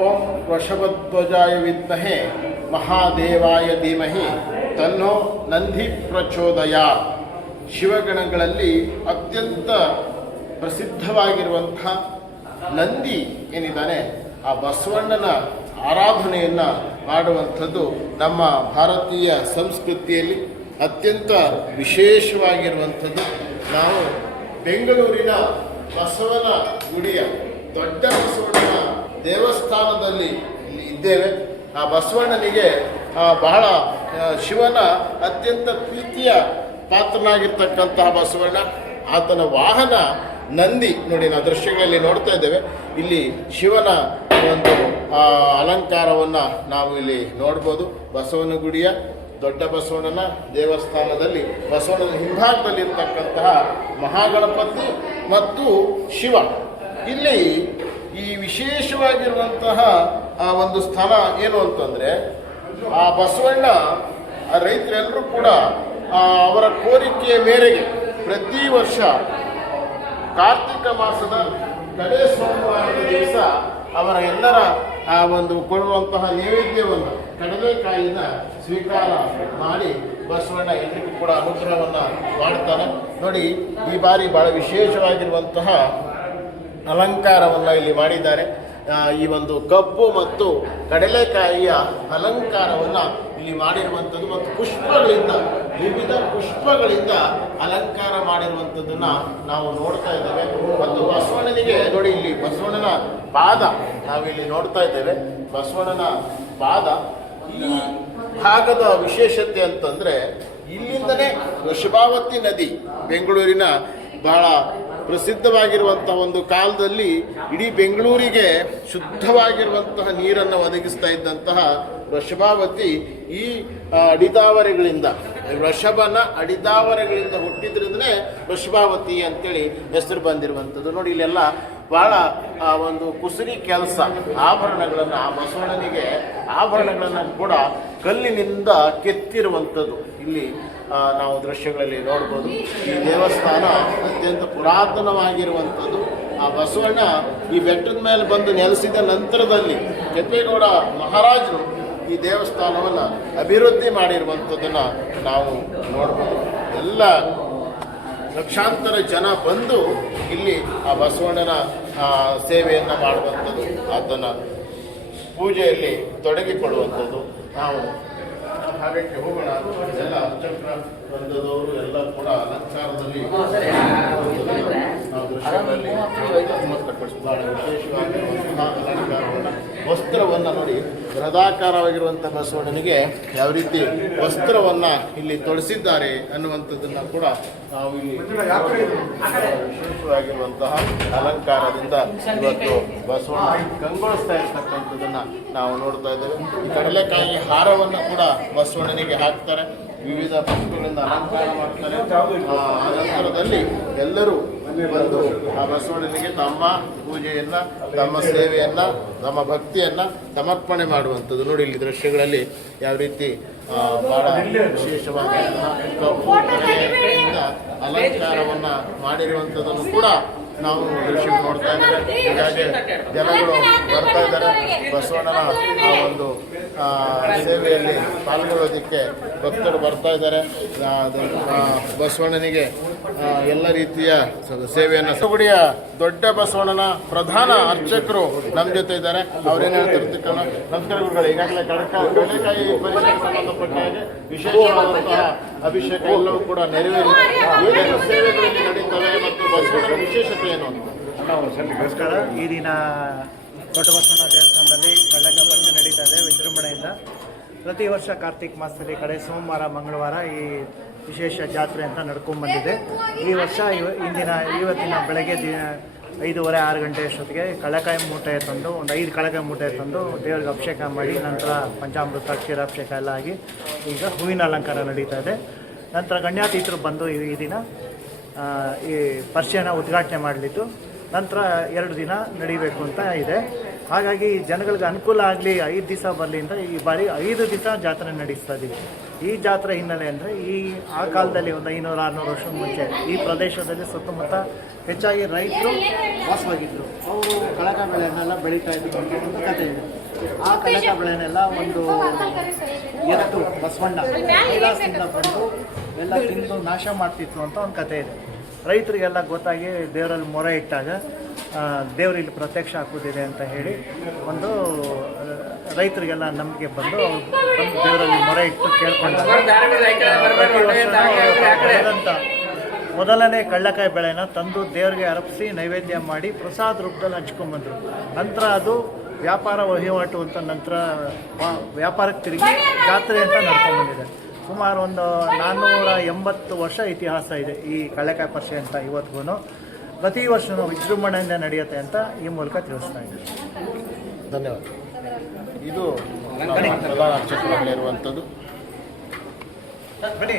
ಓಂ ವೃಷಭಧ್ವಜಾಯ ವಿದ್ಮಹೆ ಮಹಾದೇವಾಯ ಧೀಮಹಿ ತನ್ನೋ ನಂದಿ ಪ್ರಚೋದಯ. ಶಿವಗಣಗಳಲ್ಲಿ ಅತ್ಯಂತ ಪ್ರಸಿದ್ಧವಾಗಿರುವಂಥ ನಂದಿ ಏನಿದ್ದಾನೆ, ಆ ಬಸವಣ್ಣನ ಆರಾಧನೆಯನ್ನು ಮಾಡುವಂಥದ್ದು ನಮ್ಮ ಭಾರತೀಯ ಸಂಸ್ಕೃತಿಯಲ್ಲಿ ಅತ್ಯಂತ ವಿಶೇಷವಾಗಿರುವಂಥದ್ದು. ನಾವು ಬೆಂಗಳೂರಿನ ಬಸವನ ಗುಡಿಯ ದೊಡ್ಡ ಬಸವಣ್ಣನ ದೇವಸ್ಥಾನದಲ್ಲಿ ಇದ್ದೇವೆ. ಆ ಬಸವಣ್ಣನಿಗೆ ಬಹಳ ಶಿವನ ಅತ್ಯಂತ ಪ್ರೀತಿಯ ಪಾತ್ರನಾಗಿರ್ತಕ್ಕಂತಹ ಬಸವಣ್ಣ. ಆತನ ವಾಹನ ನಂದಿ, ನೋಡಿ ನಾವು ದೃಶ್ಯಗಳಲ್ಲಿ ನೋಡ್ತಾ ಇದ್ದೇವೆ. ಇಲ್ಲಿ ಶಿವನ ಒಂದು ಅಲಂಕಾರವನ್ನು ನಾವು ಇಲ್ಲಿ ನೋಡ್ಬೋದು. ಬಸವನ ಗುಡಿಯ, ದೊಡ್ಡ ಬಸವಣ್ಣನ ದೇವಸ್ಥಾನದಲ್ಲಿ, ಬಸವಣ್ಣನ ಹಿಂಭಾಗದಲ್ಲಿರ್ತಕ್ಕಂತಹ ಮಹಾಗಣಪತಿ ಮತ್ತು ಶಿವ. ಇಲ್ಲಿ ಈ ವಿಶೇಷವಾಗಿರುವಂತಹ ಆ ಒಂದು ಸ್ಥಳ ಏನು ಅಂತಂದ್ರೆ, ಆ ಬಸವಣ್ಣ ರೈತರೆಲ್ಲರೂ ಕೂಡ ಅವರ ಕೋರಿಕೆಯ ಮೇರೆಗೆ ಪ್ರತಿ ವರ್ಷ ಕಾರ್ತಿಕ ಮಾಸದ ಕಡೆ ಸೋಮವಾರದ ದಿವಸ ಅವರ ಎಲ್ಲರ, ಆ ಒಂದು ಕೊಡುವಂತಹ ನೈವೇದ್ಯವನ್ನು ಕಡಲೆಕಾಯಿನ ಸ್ವೀಕಾರ ಮಾಡಿ ಬಸವಣ್ಣ ಎಲ್ಲರಿಗೂ ಕೂಡ ಅನುಗ್ರಹವನ್ನು ಮಾಡ್ತಾರೆ ನೋಡಿ, ಈ ಬಾರಿ ಬಹಳ ವಿಶೇಷವಾಗಿರುವಂತಹ ಅಲಂಕಾರವನ್ನು ಇಲ್ಲಿ ಮಾಡಿದ್ದಾರೆ. ಈ ಒಂದು ಕಬ್ಬು ಮತ್ತು ಕಡಲೆಕಾಯಿಯ ಅಲಂಕಾರವನ್ನು ಇಲ್ಲಿ ಮಾಡಿರುವಂಥದ್ದು ಮತ್ತು ಪುಷ್ಪಗಳಿಂದ, ವಿವಿಧ ಪುಷ್ಪಗಳಿಂದ ಅಲಂಕಾರ ಮಾಡಿರುವಂಥದ್ದನ್ನು ನಾವು ನೋಡ್ತಾ ಇದ್ದೇವೆ. ಮತ್ತು ಬಸವಣ್ಣನಿಗೆ, ನೋಡಿ ಇಲ್ಲಿ ಬಸವಣ್ಣನ ಪಾದ ನಾವಿಲ್ಲಿ ನೋಡ್ತಾ ಇದ್ದೇವೆ. ಬಸವಣ್ಣನ ಪಾದ. ಈ ಭಾಗದ ವಿಶೇಷತೆ ಅಂತಂದ್ರೆ ಇಲ್ಲಿಂದನೇ ವೃಷಭಾವತಿ ನದಿ ಬೆಂಗಳೂರಿನ ಬಹಳ ಪ್ರಸಿದ್ಧವಾಗಿರುವಂತಹ ಒಂದು ಕಾಲದಲ್ಲಿ ಇಡೀ ಬೆಂಗಳೂರಿಗೆ ಶುದ್ಧವಾಗಿರುವಂತಹ ನೀರನ್ನು ಒದಗಿಸ್ತಾ ಇದ್ದಂತಹ ವೃಷಭಾವತಿ ಈ ಅಡಿದಾವರೆಗಳಿಂದ ವೃಷಭನ ಅಡಿದಾವರೆಗಳಿಂದ ಹುಟ್ಟಿದ್ರಿಂದಲೇ ವೃಷಭಾವತಿ ಅಂತೇಳಿ ಹೆಸರು ಬಂದಿರುವಂಥದ್ದು. ನೋಡಿ ಇಲ್ಲೆಲ್ಲ ಆ, ಒಂದು ಕುಸುರಿ ಕೆಲಸ ಆಭರಣಗಳನ್ನು ಆ ಬಸವಣ್ಣನಿಗೆ ಆಭರಣಗಳನ್ನು ಕೂಡ ಕಲ್ಲಿನಿಂದ ಕೆತ್ತಿರುವಂಥದ್ದು. ಇಲ್ಲಿ ನಾವು ದೃಶ್ಯಗಳಲ್ಲಿ ನೋಡ್ಬೋದು. ಈ ದೇವಸ್ಥಾನ ಅತ್ಯಂತ ಪುರಾತನವಾಗಿರುವಂಥದ್ದು. ಆ ಬಸವಣ್ಣ ಈ ಬೆಟ್ಟದ ಮೇಲೆ ಬಂದು ನೆಲೆಸಿದ ನಂತರದಲ್ಲಿ ಕೆಂಪೇಗೌಡ ಮಹಾರಾಜರು ಈ ದೇವಸ್ಥಾನವನ್ನು ಅಭಿವೃದ್ಧಿ ಮಾಡಿರುವಂಥದ್ದನ್ನು ನಾವು ನೋಡ್ಬೋದು. ಎಲ್ಲ ಲಕ್ಷಾಂತರ ಜನ ಬಂದು ಇಲ್ಲಿ ಆ ಬಸವಣ್ಣನ ಸೇವೆಯನ್ನು ಮಾಡುವಂಥದ್ದು. ಅದನ್ನು ಪೂಜೆಯಲ್ಲಿ ತೊಡಗಿಕೊಳ್ಳುವಂಥದ್ದು. ನಾವು ಹಾಗಾಗಿ ಹೋಗೋಣ ಎಲ್ಲ ಚಕ್ರ ಬಂದದವರು ಎಲ್ಲ ಕೂಡ ಅಲಂಕಾರದಲ್ಲಿ ನಾವು ವಿಶೇಷವಾಗಿರುವಂತಹ ಅಲಂಕಾರವನ್ನು. ವಸ್ತ್ರವನ್ನು ನೋಡಿ. ಬೃಹದಾಕಾರವಾಗಿರುವಂಥ ಬಸವಣ್ಣನಿಗೆ ಯಾವ ರೀತಿ ವಸ್ತ್ರವನ್ನು ಇಲ್ಲಿ ತೊಡಿಸಿದ್ದಾರೆ ಅನ್ನುವಂಥದ್ದನ್ನು ಕೂಡ ನಾವು ಇಲ್ಲಿ ವಿಶೇಷವಾಗಿರುವಂತಹ ಅಲಂಕಾರದಿಂದ ಇವತ್ತು ಬಸವಣ್ಣ ಕಂಗೊಳಿಸ್ತಾ ಇರ್ತಕ್ಕಂಥದ್ದನ್ನು ನಾವು ನೋಡ್ತಾ ಇದ್ದೇವೆ. ಕಡಲೆಕಾಯಿ ಹಾರವನ್ನು ಕೂಡ ಬಸವಣ್ಣನಿಗೆ ಹಾಕ್ತಾರೆ. ವಿವಿಧ ಪಕ್ಷಗಳಿಂದ ಅಲಂಕಾರ ಮಾಡ್ತಾರೆ. ಆ ಅಲಂಕಾರದಲ್ಲಿ ಎಲ್ಲರೂ ಬಂದು ಆ ಬಸವಣ್ಣನಿಗೆ ತಮ್ಮ ಪೂಜೆಯನ್ನ ತಮ್ಮ ಸೇವೆಯನ್ನ ತಮ್ಮ ಭಕ್ತಿಯನ್ನ ಸಮರ್ಪಣೆ ಮಾಡುವಂಥದ್ದು. ನೋಡಿ ಇಲ್ಲಿ ದೃಶ್ಯಗಳಲ್ಲಿ ಯಾವ ರೀತಿ ಆ, ಬಹಳ ವಿಶೇಷವಾದ ಕಪ್ಪು ಕಡಲೆಯಿಂದ ಅಲಂಕಾರವನ್ನ ಮಾಡಿರುವಂಥದ್ದನ್ನು ಕೂಡ ನಾವು ದೃಶ್ಯ ನೋಡ್ತಾ ಇದ್ದೇವೆ. ಹೀಗಾಗಿ ಜನಗಳು ಬರ್ತಾ ಇದ್ದಾರೆ. ಬಸವಣ್ಣನ ಆ ಒಂದು ಸೇವೆಯಲ್ಲಿ ಪಾಲ್ಗೊಳ್ಳೋದಕ್ಕೆ ಭಕ್ತರು ಬರ್ತಾ ಇದ್ದಾರೆ. ಬಸವಣ್ಣನಿಗೆ ಎಲ್ಲ ರೀತಿಯ ಸೇವೆಯನ್ನು ಗುಡಿಯ ದೊಡ್ಡ ಬಸವಣ್ಣನ ಪ್ರಧಾನ ಅರ್ಚಕರು ನಮ್ಮ ಜೊತೆ ಇದ್ದಾರೆ. ಅವರೇನು ಹೇಳ್ತಿರ್ತಿಕ್ಕ ನಮಸ್ಕಾರ ಗುರುಗಳು, ಈಗಾಗಲೇ ಕಡಕ ಕಡಲೆಕಾಯಿ ಪರಿಸರ ಸಂಬಂಧಪಟ್ಟ ಹಾಗೆ ವಿಶೇಷವಾದಂತಹ ಅಭಿಷೇಕ ಎಲ್ಲವೂ ಕೂಡ ನೆರವೇರಿದೆ. ಸೇವೆಗಳಲ್ಲಿ ನಡೀತವೆ ಮತ್ತು ಬಸವಣ್ಣನ ವಿಶೇಷತೆ ಏನು ಅಂತ? ನಮಸ್ಕಾರ. ಈ ದಿನ ದೊಡ್ಡ ಬಸವಣ್ಣ ದೇವಸ್ಥಾನದಲ್ಲಿ ಕಳ್ಳಕ ಪಂಚ ನಡೀತಾ ಇದೆ ವಿಜೃಂಭಣೆಯಿಂದ. ಪ್ರತಿ ವರ್ಷ ಕಾರ್ತಿಕ್ ಮಾಸದಲ್ಲಿ ಕಡೆ ಸೋಮವಾರ, ಮಂಗಳವಾರ ಈ ವಿಶೇಷ ಜಾತ್ರೆ ಅಂತ ನಡ್ಕೊಂಡ್ಬಂದಿದೆ ಈ ವರ್ಷ ಇಂದಿನ, ಇವತ್ತಿನ ಬೆಳಗ್ಗೆ ದಿನ ಐದೂವರೆ, ಆರು ಗಂಟೆ ಅಷ್ಟೊತ್ತಿಗೆ ಕಳೆಕಾಯಿ ಮೂಟೆ ತಂದು, ಒಂದು ಐದು ಕಳಕಾಯಿ ಮೂಟೆ ತಂದು ದೇವರಿಗೆ ಅಭಿಷೇಕ ಮಾಡಿ, ನಂತರ ಪಂಚಾಮೃತ, ಕ್ಷೀರಾಭಿಷೇಕ ಎಲ್ಲ ಆಗಿ ಈಗ ಹೂವಿನ ಅಲಂಕಾರ ನಡೀತಾ ಇದೆ. ನಂತರ ಗಣ್ಯಾತೀತರು ಬಂದು ಈ ಈ ದಿನ ಈ ಪರಿಚಯನ ಉದ್ಘಾಟನೆ ಮಾಡಲಿದ್ದು. ನಂತರ ಎರಡು ದಿನ ನಡೀಬೇಕು ಅಂತ ಇದೆ. ಹಾಗಾಗಿ ಜನಗಳಿಗೆ ಅನುಕೂಲ ಆಗಲಿ, ಐದು ದಿವಸ ಬರಲಿ ಅಂತ ಈ ಬಾರಿ ಐದು ದಿವಸ ಜಾತ್ರೆ ನಡೆಸ್ತಾ ಇದ್ದೀವಿ ಈ ಜಾತ್ರೆ ಹಿನ್ನೆಲೆ ಅಂದರೆ ಈ, ಆ ಕಾಲದಲ್ಲಿ ಒಂದು ಐನೂರು, ಆರುನೂರು ವರ್ಷ ಮುಂಚೆ ಈ ಪ್ರದೇಶದಲ್ಲಿ ಸುತ್ತಮುತ್ತ ಹೆಚ್ಚಾಗಿ ರೈತರು ವಾಸವಾಗಿದ್ದರು ಅವರು ಕಳಕ ಬೆಳೆಯನ್ನೆಲ್ಲ ಬೆಳೀತಾ ಇದ್ದರು ಅಂತ ಒಂದು ಕಥೆ ಇದೆ. ಆ ಕಳಕ ಬೆಳೆನೆಲ್ಲ ಒಂದು ಎತ್ತು, ಬಸವಣ್ಣ, ಕೈಲಾಸದಿಂದ ಬಂದು ಎಲ್ಲ ತಿಂದು ನಾಶ ಮಾಡ್ತಿತ್ತು ಅಂತ ಒಂದು ಕಥೆ ಇದೆ. ರೈತರಿಗೆಲ್ಲ ಗೊತ್ತಾಗಿ ದೇವರಲ್ಲಿ ಮೊರೆ ಇಟ್ಟಾಗ ದೇವರು ಇಲ್ಲಿ ಪ್ರತ್ಯಕ್ಷ ಹಾಕೋದಿದೆ ಅಂತ ಹೇಳಿ ಒಂದು ರೈತರಿಗೆಲ್ಲ ನಂಬಿಕೆ ಬಂದು ಬಂದು ದೇವರಲ್ಲಿ ಮೊರೆ ಇಟ್ಟು ಕೇಳ್ಕೊಂಡಾಗ ಮೊದಲನೇ ಕಳ್ಳಕಾಯಿ ಬೆಳೆನ ತಂದು ದೇವರಿಗೆ ಅರ್ಪಿಸಿ ನೈವೇದ್ಯ ಮಾಡಿ ಪ್ರಸಾದ ರೂಪದಲ್ಲಿ ಹಂಚ್ಕೊಂಡ್ಬಂದರು ನಂತರ ಅದು ವ್ಯಾಪಾರ ವಹಿವಾಟು ಅಂತ ನಂತರ ವ್ಯಾಪಾರಕ್ಕೆ ತಿರುಗಿ ಜಾತ್ರೆ ಅಂತ ನಡ್ಕೊಂಡ್ಬಂದಿದೆ ಸುಮಾರು ಒಂದು ನಾನ್ನೂರ ಎಂಬತ್ತು ವರ್ಷ ಇತಿಹಾಸ ಇದೆ ಈ ಕಳ್ಳಕಾಯಿ ಪರಿಷೆ ಅಂತ ಇವತ್ತಿಗೂ ಪ್ರತಿ ವರ್ಷವೂ ವಿಜೃಂಭಣೆಯಿಂದ ನಡೆಯುತ್ತೆ ಅಂತ ಈ ಮೂಲಕ ತಿಳಿಸ್ತಾ ಇದ್ದೀನಿ. ಧನ್ಯವಾದ. ಇದು ಪ್ರಧಾನ ಬನ್ನಿ.